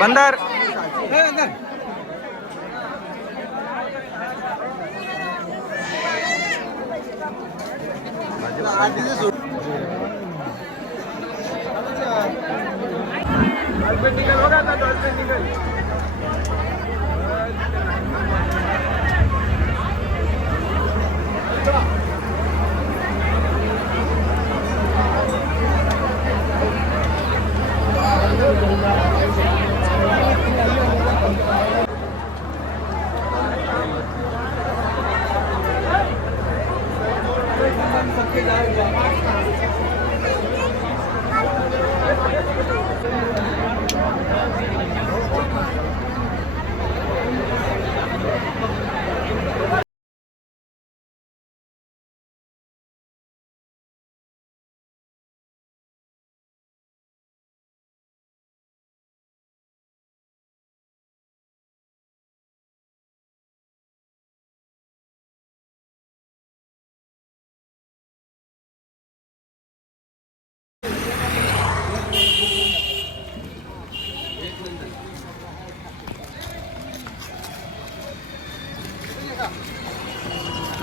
बंदर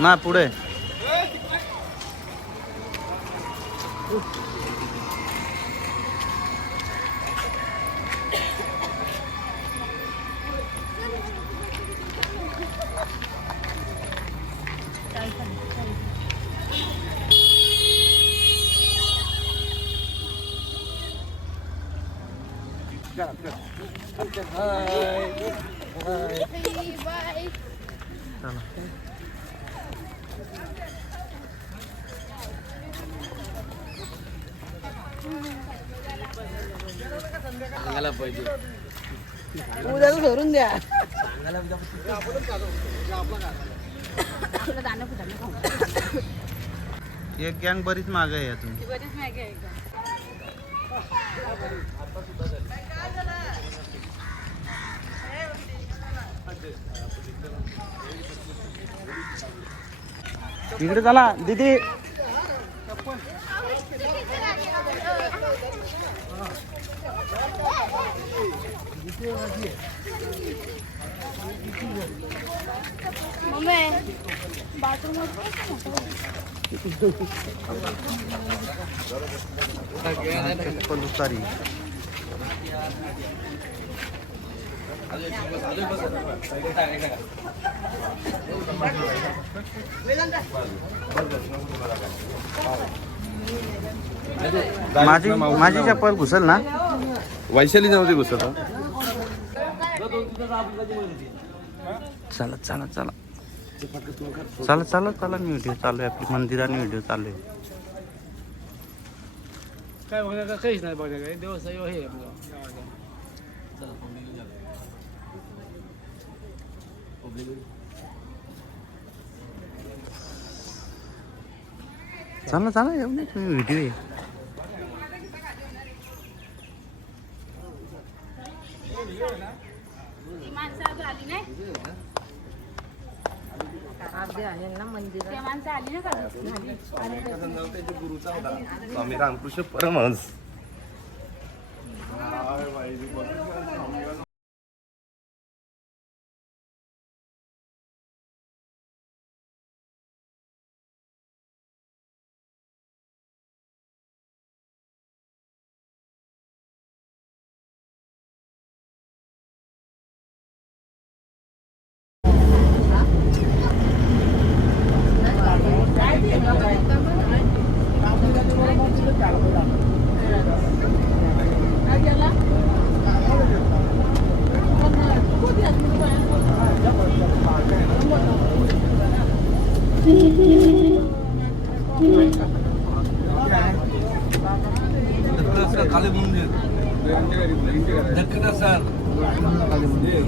ना पुढे उद्या धरून द्या. एक गँग बरीच माग आहे यातून. इकडे चला दीदी. मम्मी बाथरूम चप्पल उतारी. माझी चप्पल घुसल ना. वैशाली नव्हती घुसत. चला चला चला चला चला चला मी व्हिडिओ चालू आहे आपली मंदिराने व्हिडिओ चालू आहे. काय बघण्याचं काहीच नाही बघण्या काय देवस्थान हे आपलं. चला चला येऊ नये तुम्ही व्हिडिओ आहे. स्वामी रामकृष्ण परमहंस.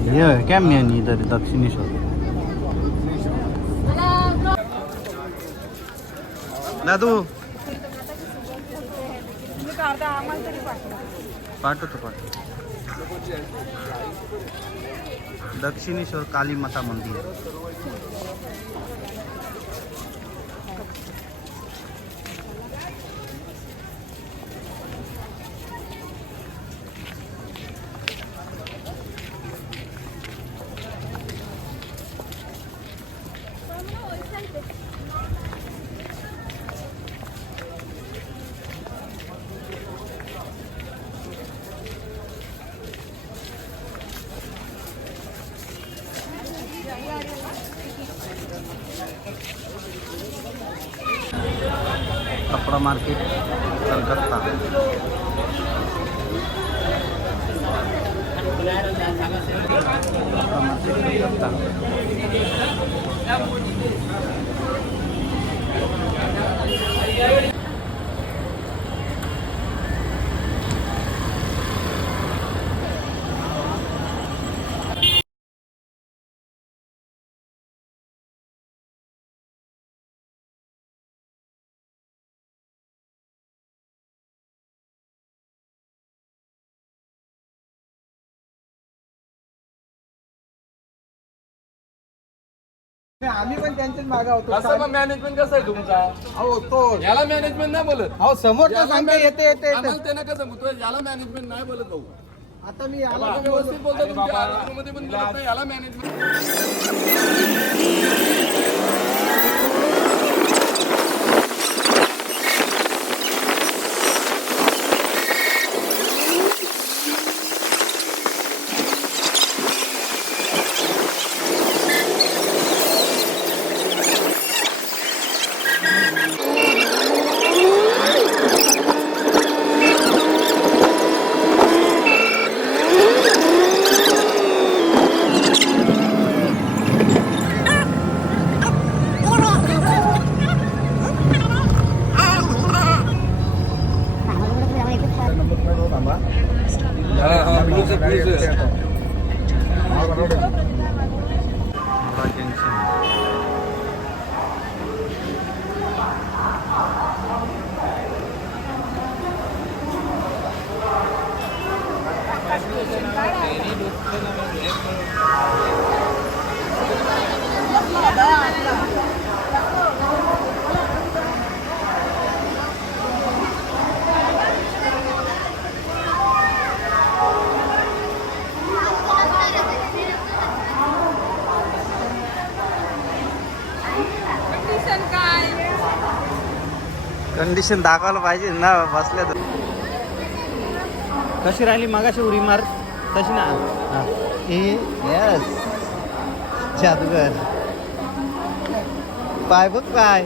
ये क्या मैं नहीं इधर दक्षिणेश्वर. दादू पाठवतो. दक्षिणेश्वर काली माता मंदिर. कपड़ा मार्केट कलकत्ता. कपड़ा मार्केट कलकत्ता. आम्ही पण त्यांच्याच मागे होतो. असं मग मॅनेजमेंट कसं आहे तुमचा? अहो तो याला मॅनेजमेंट नाही बोलत. अहो समोर तर सांगता येते आम्हाला ते नका सांगू. तो याला मॅनेजमेंट नाही बोलत भाऊ. आता मी आला आम्ही व्यवस्थित बोलतो. तुमच्या आरोग्यामध्ये पण बोलत नाही. याला मॅनेजमेंट. कंडिशन दाखवायला पाहिजे ना बसल्या तर. कशी राहिली मागाशी उडी मार तशी ना. यस जादूगर पाय बघ पाय.